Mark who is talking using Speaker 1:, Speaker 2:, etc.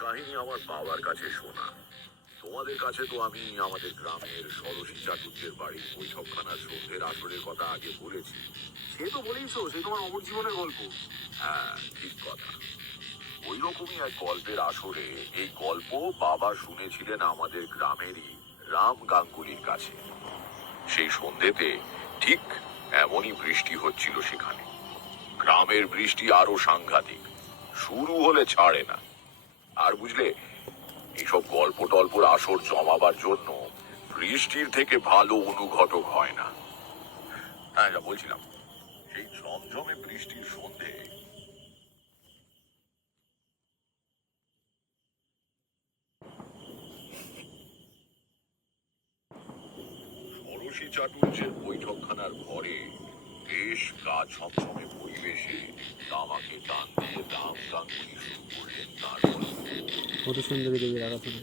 Speaker 1: কাহিনী আমার বাবার কাছে শোনা। তোমাদের কাছে তো আমি আমাদের গ্রামের ষোড়শী চাটুর্যের বাড়ির বৈঠকখানার সন্ধ্যের আসরের কথা আগে বলেছি।
Speaker 2: সে তো বলেইছো, সে তোমার অমর জীবনের গল্প।
Speaker 1: হ্যাঁ ঠিক কথা। ওই রকমই এক গল্পের আসরে এই গল্প বাবা শুনেছিলেন আমাদের গ্রামেরই রাম গাঙ্গুলির কাছে। সেই সন্ধ্যেতে ঠিক এমনই বৃষ্টি হচ্ছিল সেখানে। গ্রামের বৃষ্টি আরও সাংঘাতিক। শুরু হলে ছাড়ে না। আর বুঝলে এইসব গল্প টল্পর আসর জমাবার জন্য বৃষ্টির থেকে ভালো অনুঘটক হয় না। হ্যাঁ যা বলছিলাম, সেই ঝমঝমে বৃষ্টির সন্ধে। চাটুর্যের বৈঠকখানার ঘরে বেশ গা ছমছমে পরিবেশে তামাকে টান দিয়ে দাম গাঙ্গুলি শুরু করলেন তার গল্প।
Speaker 3: সুন্দরী দেবীর আরাধনা